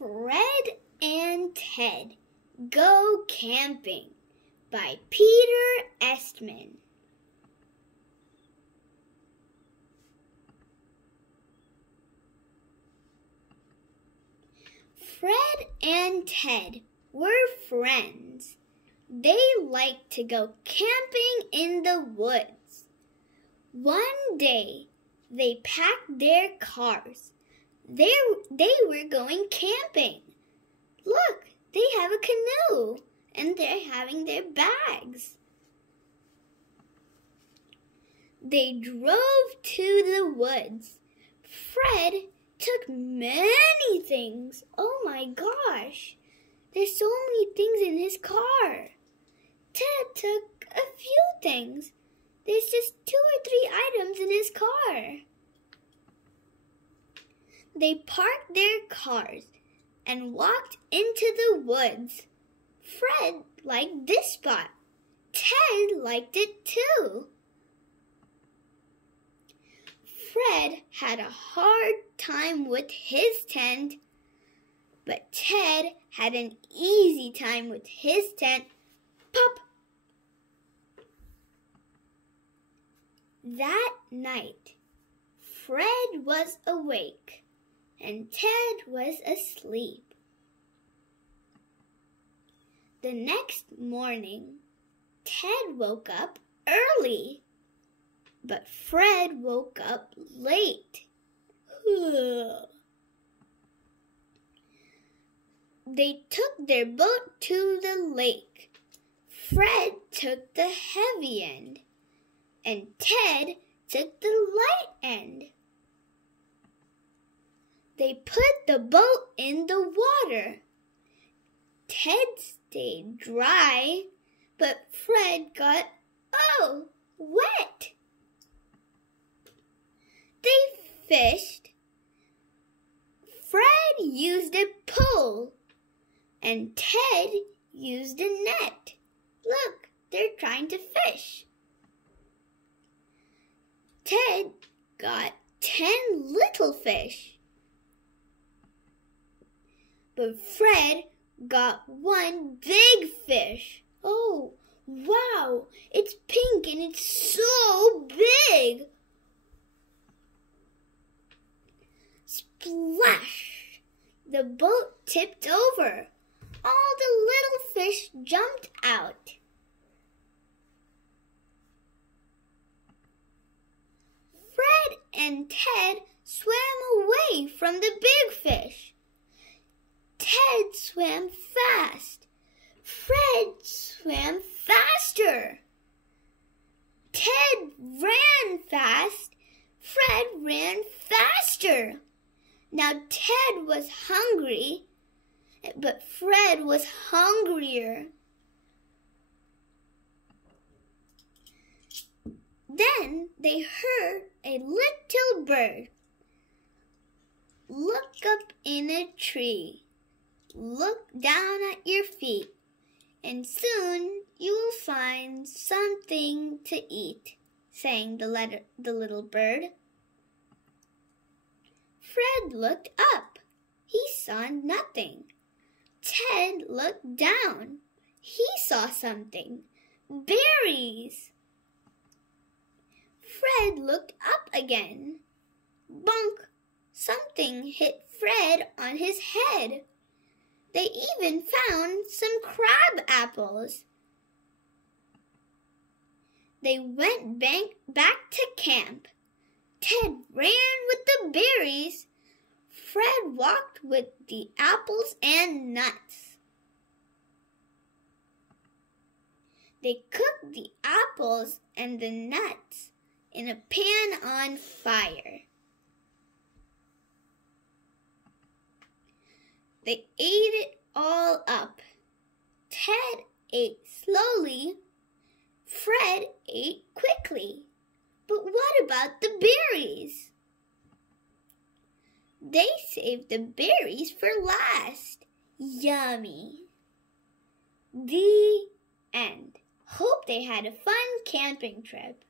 Fred and Ted Go Camping by Peter Eastman. Fred and Ted were friends. They liked to go camping in the woods. One day, they packed their cars. They were going camping. Look, they have a canoe, and they're having their bags. They drove to the woods. Fred took many things. Oh my gosh, there's so many things in his car. Ted took a few things. There's just 2 or 3 items in his car. They parked their cars and walked into the woods. Fred liked this spot. Ted liked it too. Fred had a hard time with his tent, but Ted had an easy time with his tent. Pop! That night, Fred was awake and Ted was asleep. The next morning, Ted woke up early, but Fred woke up late. They took their boat to the lake. Fred took the heavy end, and Ted took the light end. They put the boat in the water. Ted stayed dry, but Fred got, wet. They fished. Fred used a pole, and Ted used a net. Look, they're trying to fish. Ted got 10 little fish, but Fred got 1 big fish. Oh, wow, it's pink and it's so big. Splash! The boat tipped over. All the little fish jumped out. Fred and Ted swam away from the big fish. Ted swam fast. Fred swam faster. Ted ran fast. Fred ran faster. Now Ted was hungry, but Fred was hungrier. Then they heard a little bird. Look up in a tree. Look down at your feet, and soon you will find something to eat, sang the little bird. Fred looked up. He saw nothing. Ted looked down. He saw something. Berries. Fred looked up again. Bonk! Something hit Fred on his head. They even found some crab apples. They went back to camp. Ted ran with the berries. Fred walked with the apples and nuts. They cooked the apples and the nuts in a pan on fire. They ate it all up. Ted ate slowly. Fred ate quickly. But what about the berries? They saved the berries for last. Yummy. The end. Hope they had a fun camping trip.